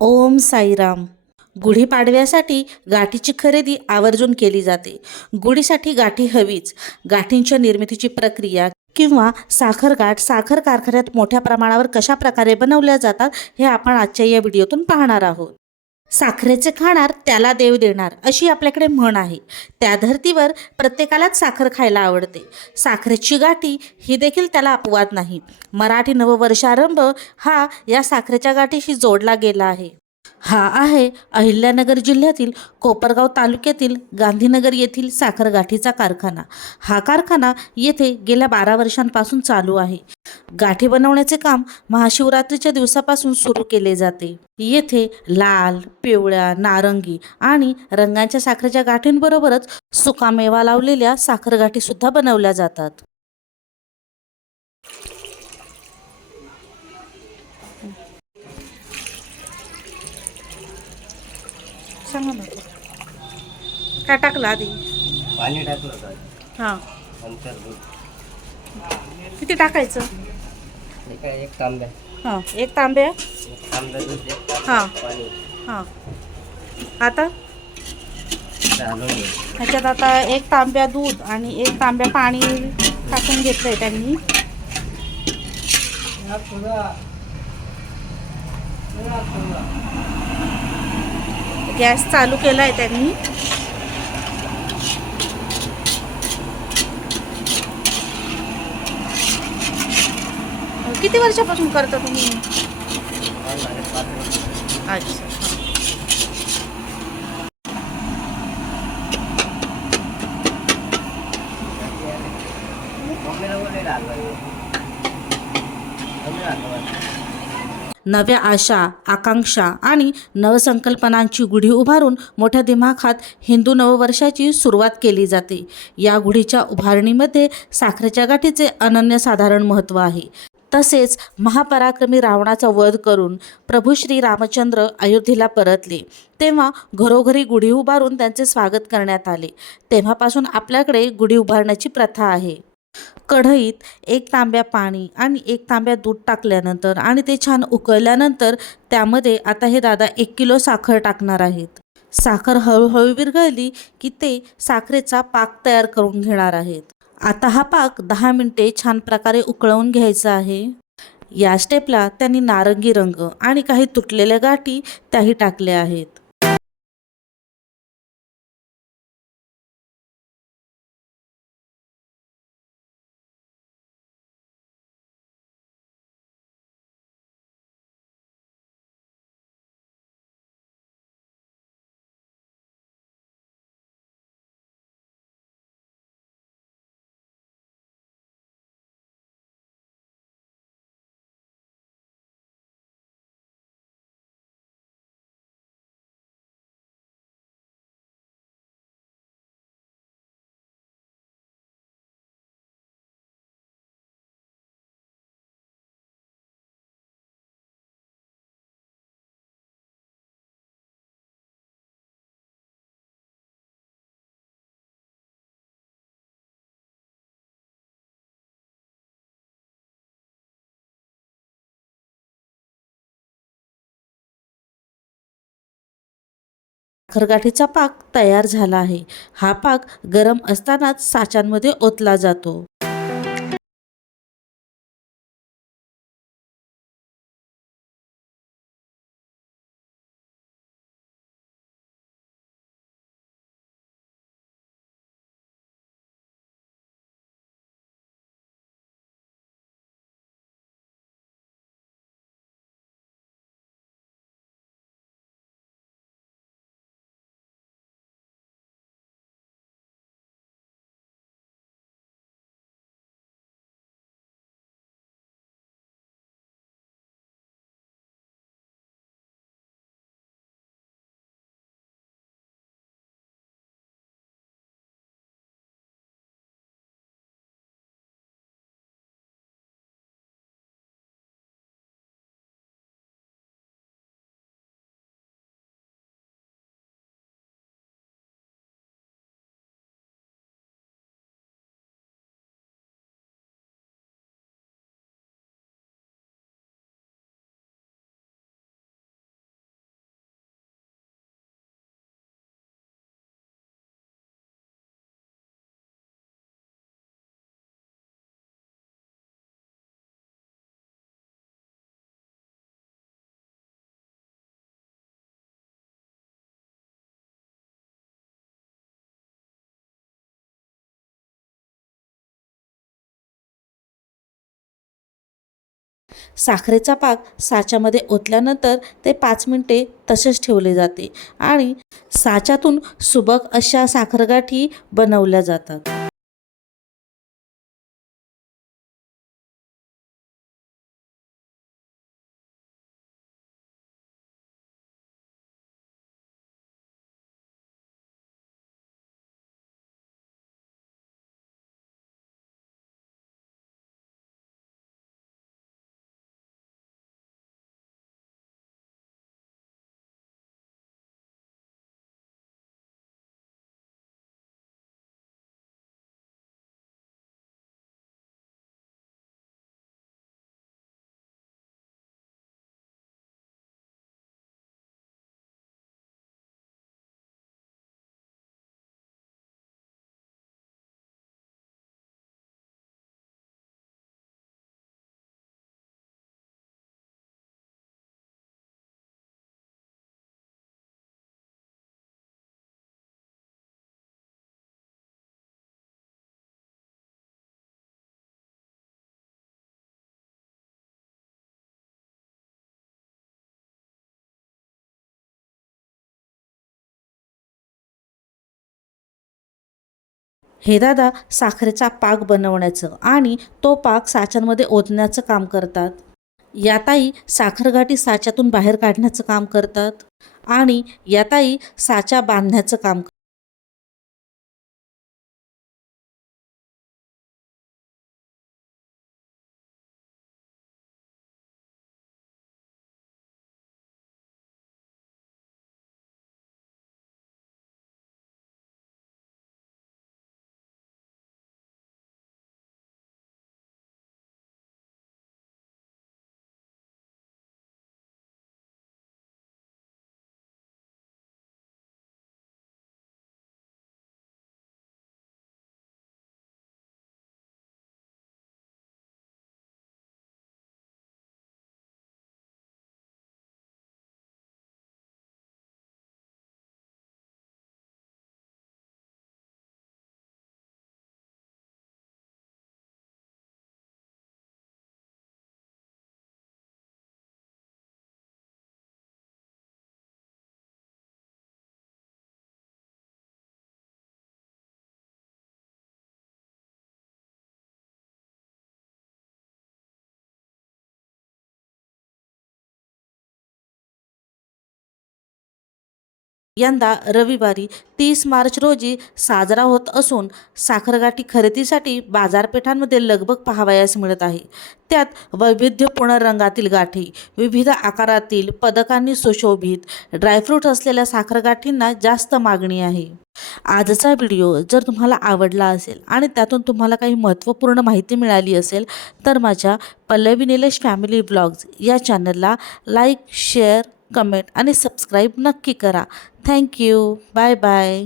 ओम साईराम. गुढीपाडव्यासाठी गाठीची खरेदी आवर्जून केली जाते. गुढीसाठी गाठी हवीच. गाठींच्या निर्मितीची प्रक्रिया किंवा साखर गाठ साखर कारखान्यात मोठ्या प्रमाणावर कशा प्रकारे बनवल्या जातात हे आपण आजच्या या व्हिडिओतून पाहणार आहोत. साखरेचे खाणार त्याला देव देणार अशी आपल्याकडे म्हण आहे. त्या धर्तीवर प्रत्येकालाच साखर खायला आवडते. साखरेची गाठी ही देखील त्याला अपवाद नाही. मराठी नववर्षारंभ हा या साखरेच्या गाठीशी जोडला गेला आहे. हा आहे. अहिल्यानगर जिल्ह्यातील कोपरगाव तालुक्यातील गांधीनगर येथील साखर गाठीचा कारखाना. हा कारखाना येथे गेल्या बारा वर्षांपासून चालू आहे. गाठी बनवण्याचे काम महाशिवरात्रीच्या दिवसापासून सुरू केले जाते. येथे लाल पिवळ्या नारंगी आणि रंगांच्या साखरेच्या गाठींबरोबरच सुकामेवा लावलेल्या साखर गाठी सुद्धा बनवल्या जातात. सांगा ना. काय टाकलं आधी? पाणी टाकलं होतं हां. नंतर दूध. किती टाकायचं? हे काय एक तांब्या. हां एक तांब्या? एक तांब्या दूध एक हा. पाणी. हां. आता? घे. ह्याच्यात आता एक तांब्या दूध आणि एक तांब्या पाणी टाकून घेतलंय त्यांनी. गॅस चालू केला आहे त्यांनी किती वर्षापासून करता तुम्ही? अच्छा. मम्मीला नव्या आशा आकांक्षा आणि नवसंकल्पनांची गुढी उभारून मोठ्या दिमाखात हिंदू नववर्षाची सुरुवात केली जाते. या गुढीच्या उभारणीमध्ये साखरेच्या गाठीचे अनन्यसाधारण महत्त्व आहे. तसेच महापराक्रमी रावणाचा वध करून प्रभू श्री रामचंद्र अयोध्येला परतले. तेव्हा घरोघरी गुढी उभारून त्यांचे स्वागत करण्यात आले. तेव्हापासून आपल्याकडे गुढी उभारण्याची प्रथा आहे. कढईत एक तांब्या पाणी आणि एक तांब्या दूध टाकल्यानंतर आणि ते छान उकळल्यानंतर त्यामध्ये आता हे दादा एक किलो साखर टाकणार आहेत. साखर हळूहळू विरघळली की ते साखरेचा पाक तयार करून घेणार आहेत. आता हा पाक दहा मिनिटे छान प्रकारे उकळवून घ्यायचा आहे. या स्टेपला त्यांनी नारंगी रंग आणि काही तुटलेल्या गाठी त्याही टाकल्या आहेत. साखरगाठीचा पाक तयार झाला आहे. हा पाक गरम असतानाच साच्यांमध्ये ओतला जातो. साखरेचा पाक साच्यामध्ये ओतल्यानंतर ते पाच मिनटे तसेच ठेवले जाते आणि साच्यातून सुबक अशा साखरगाठी बनवल्या जातात. हे दादा साखरेचा पाक बनवण्याचं आणि तो पाक साच्यांमध्ये ओतण्याचं काम करतात. या ताई साखरगाठी साच्यातून बाहेर काढण्याचं काम करतात आणि या ताई साच्या बांधण्याचं काम यंदा रविवारी तीस मार्च रोजी साजरा होत असून साखरगाठी खरेदीसाठी बाजारपेठांमध्ये लगबग पाहावयास मिळत आहे. त्यात वैविध्यपूर्ण रंगातील गाठी विविध आकारातील पदकांनी सुशोभित ड्रायफ्रूट असलेल्या साखरगाठींना जास्त मागणी आहे. आजचा व्हिडिओ जर तुम्हाला आवडला असेल आणि त्यातून तुम्हाला काही महत्त्वपूर्ण माहिती मिळाली असेल तर माझ्या पल्लवी निलेश फॅमिली ब्लॉग्स या चॅनलला लाईक शेअर कमेंट आणि सबस्क्राईब नक्की करा. Thank you bye bye.